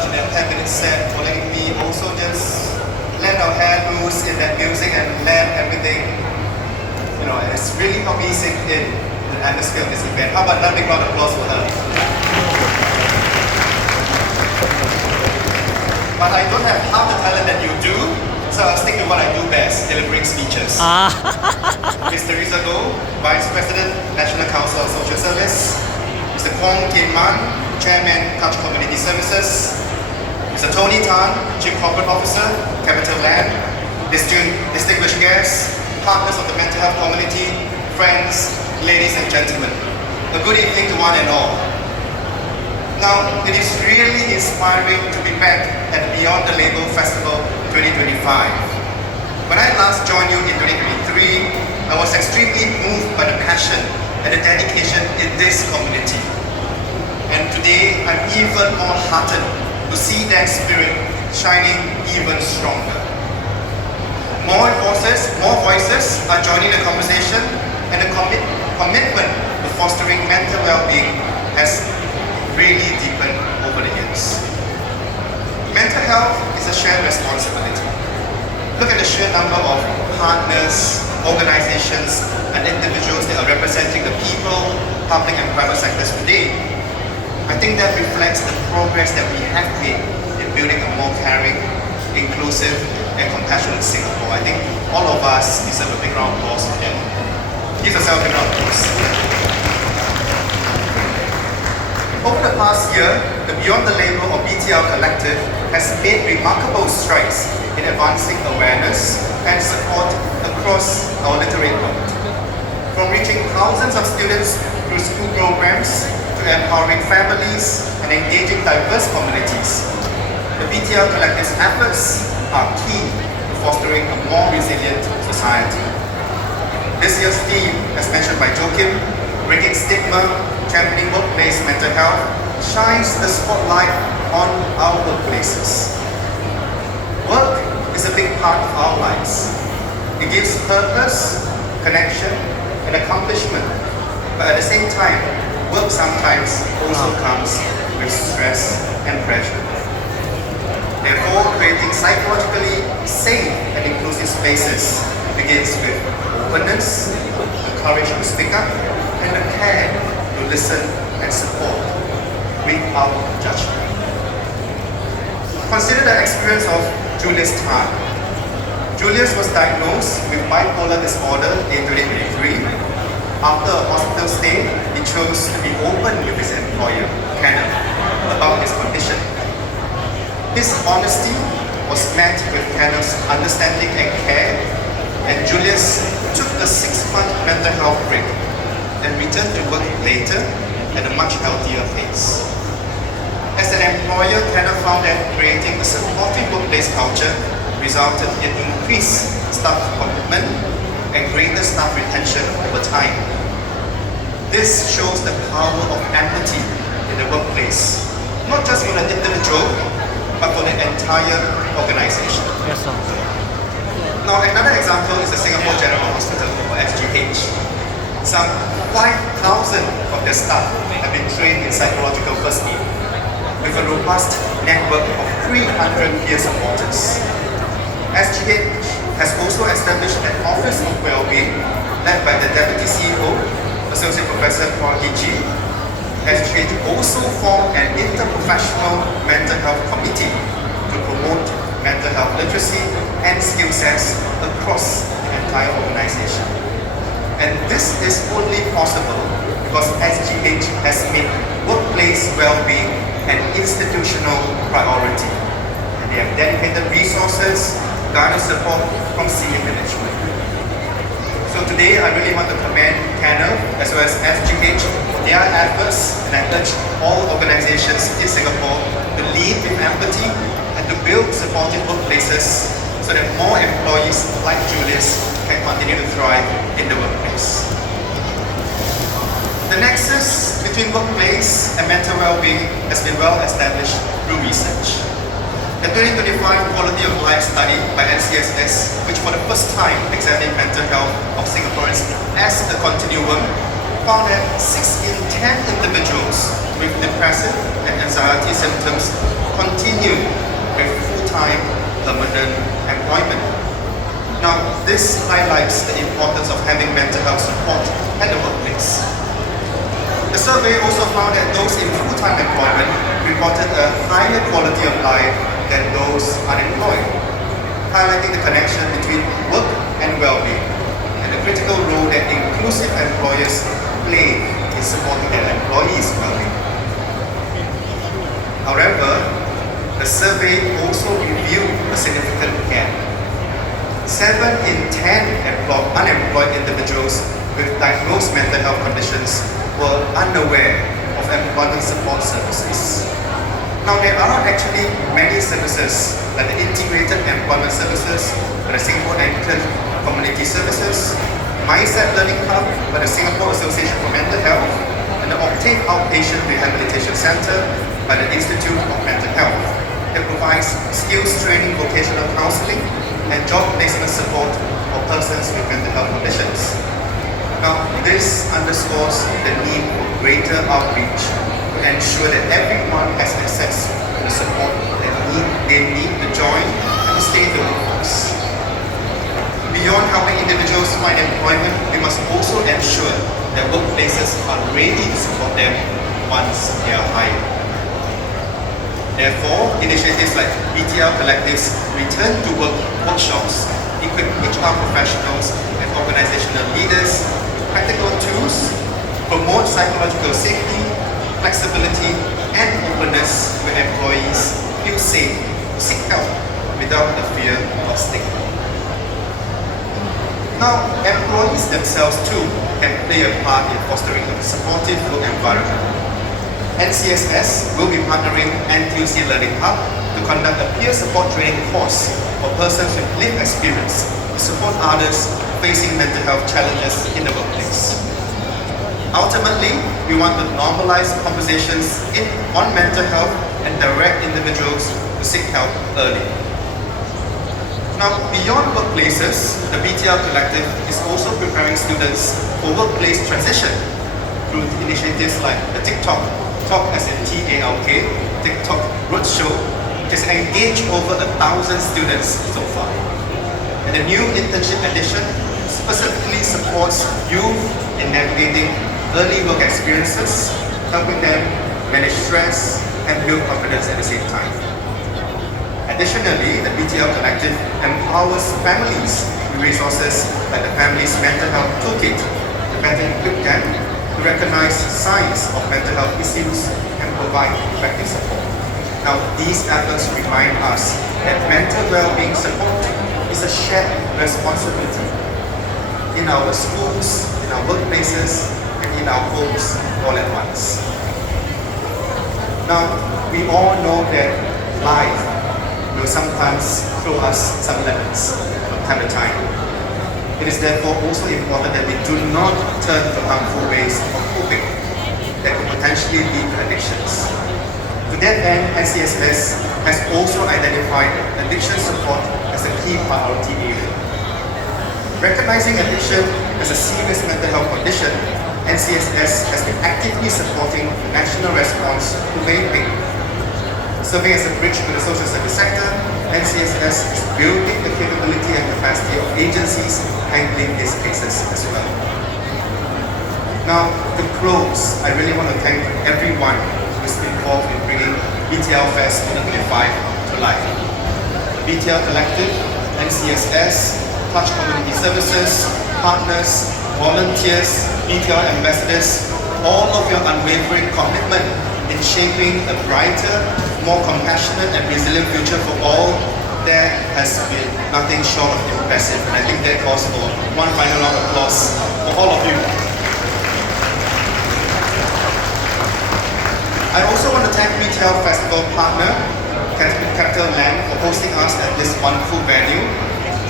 lunch in a 10-minute set, for letting me also just let our hair loose in that music and let everything, it's really helped me sink in the atmosphere of this event. How about another big round of applause for her? But I don't have half the talent that you do, so I'll stick to what I do best, delivering speeches. Mr. Riza Goh, Vice President, National Council of Social Service. Mr. Kwong Tin Man, Chairman, Culture Community Services. Mr. Tony Tan, Chief Corporate Officer, Capital Land. Distinguished guests, partners of the mental health community, friends, ladies and gentlemen. A good evening to one and all. Now, it is really inspiring to be back at Beyond the Label Festival 2025. When I last joined you in 2023, I was extremely moved by the passion and the dedication in this community. And today, I'm even more heartened to see that spirit shining even stronger. More voices are joining the conversation, and the commitment to fostering mental well-being has really deepened over the years. Mental health is a shared responsibility. Look at the sheer number of partners, organizations, and individuals that are representing the people, public and private sectors today. I think that reflects the progress that we have made in building a more caring, inclusive, and compassionate Singapore. I think all of us deserve a big round of applause for them. Give yourself a big round of applause. Over the past year, the Beyond the Label or BTL Collective has made remarkable strides in advancing awareness and support across our literate world. From reaching thousands of students through school programs to empowering families and engaging diverse communities, the BTL Collective's efforts are key to fostering a more resilient society. This year's theme, as mentioned by Joachim, Breaking Stigma, Championing Workplace Mental Health, shines the spotlight on our workplaces. Work is a big part of our lives. It gives purpose, connection, and accomplishment. But at the same time, work sometimes also comes with stress and pressure. Therefore, creating psychologically safe and inclusive spaces begins with openness, the courage to speak up, and the care to listen and support without judgment. Consider the experience of Julius Tan. Julius was diagnosed with bipolar disorder in 2023. After a hospital stay, he chose to be open with his employer, Canon, about his condition. His honesty was met with Canon's understanding and care, and Julius took a 6-month mental health break and returned to work later at a much healthier pace. As an employer, Canon found that creating a supportive workplace culture resulted in increased staff commitment and greater staff retention over time. This shows the power of empathy in the workplace, not just for the individual, but for the entire organization. Yes, sir. Now, another example is the Singapore General Hospital, or SGH. Some 5,000 of their staff have been trained in psychological first aid, with a robust network of 300 peer supporters. SGH has also established an Office of Wellbeing led by the Deputy CEO, Associate Professor Paul Giji. SGH also formed an interprofessional mental health committee to promote mental health literacy and skill sets across the entire organization. And this is only possible because SGH has made workplace well-being an institutional priority. And they have dedicated resources, guidance support from senior management. So today, I really want to commend Canon as well as SGH for their efforts, and I urge all organizations in Singapore to lead with empathy and to build supportive workplaces so that more employees like Julius can continue to thrive in the workplace. The nexus between workplace and mental well-being has been well established through research. The 2025 Quality of Life study by NCSS, which for the first time examined mental health of Singaporeans as a continuum, found that 6 in 10 individuals with depressive and anxiety symptoms continue full-time permanent employment. Now, this highlights the importance of having mental health support at the workplace. The survey also found that those in full-time employment reported a higher quality of life than those unemployed, highlighting the connection between work and well-being and the critical role that inclusive employers play in supporting their employees' well-being. However, the survey also revealed a significant gap. 7 in 10 unemployed individuals with diagnosed mental health conditions were unaware of employment support services. Now, there are actually many services like the Integrated Employment Services by the Singapore Anglican Community Services, Mindset Learning Hub by the Singapore Association for Mental Health, and the Octave Outpatient Rehabilitation Center by the Institute of Mental Health that provides skills training, vocational counseling, and job placement support for persons with mental health conditions. Now, this underscores the need for greater outreach to ensure that everyone has access to the support that they need to join and to stay in the workforce. Beyond helping individuals find employment, we must also ensure that workplaces are ready to support them once they are hired. Therefore, initiatives like BTL Collective's Return to Work workshops equip HR professionals and organizational leaders with practical tools, promote psychological safety, flexibility, and openness where employees feel safe to seek help without the fear of stigma. Now, employees themselves too can play a part in fostering a supportive work environment. NCSS will be partnering NTUC Learning Hub to conduct a peer support training course for persons with lived experience to support others facing mental health challenges in the workplace. Ultimately, we want to normalize conversations on mental health and direct individuals to seek help early. Now, beyond workplaces, the BTL Collective is also preparing students for workplace transition through initiatives like the TikTok as in TALK, TikTok Roadshow, which has engaged over 1,000 students so far. And the new internship edition specifically supports youth in navigating early work experiences, helping them manage stress and build confidence at the same time. Additionally, the BTL Collective empowers families with resources like the Family's Mental Health Toolkit to better equip them to recognize signs of mental health issues and provide effective support. Now, these efforts remind us that mental well-being support is a shared responsibility in our schools, in our workplaces, and in our homes all at once. Now, we all know that life will sometimes throw us some lemons from time to time. It is therefore also important that we do not turn to harmful ways of coping that could potentially lead to addictions. To that end, NCSS has also identified addiction support as a key priority area. Recognizing addiction as a serious mental health condition, NCSS has been actively supporting the national response to vaping. Serving as a bridge to the social service sector, NCSS is building the capability and capacity of agencies handling these cases as well. Now, to close, I really want to thank everyone who is involved in bringing BTL Fest 2025 to life. The BTL Collective, NCSS, Touch Community Services, partners, volunteers, BTL ambassadors, all of your unwavering commitment in shaping a brighter, more compassionate and resilient future for all, there has been nothing short of impressive. And I think that calls for one final round of applause for all of you. I also want to thank Retail Festival partner, Capital Land, for hosting us at this wonderful venue.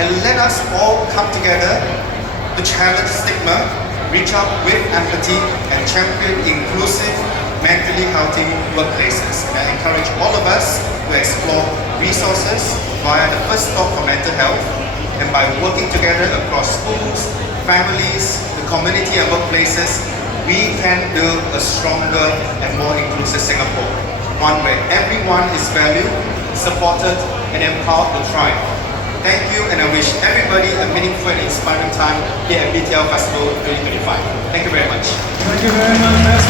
And let us all come together to challenge stigma, reach out with empathy, and champion inclusive, mentally healthy workplaces. And I encourage all of us to explore resources via the First Stop for Mental Health, and by working together across schools, families, the community and workplaces, we can build a stronger and more inclusive Singapore, one where everyone is valued, supported, and I'm proud to try. Thank you, and I wish everybody a meaningful and inspiring time here at BTL Festival 2025. Thank you very much. Thank you very much.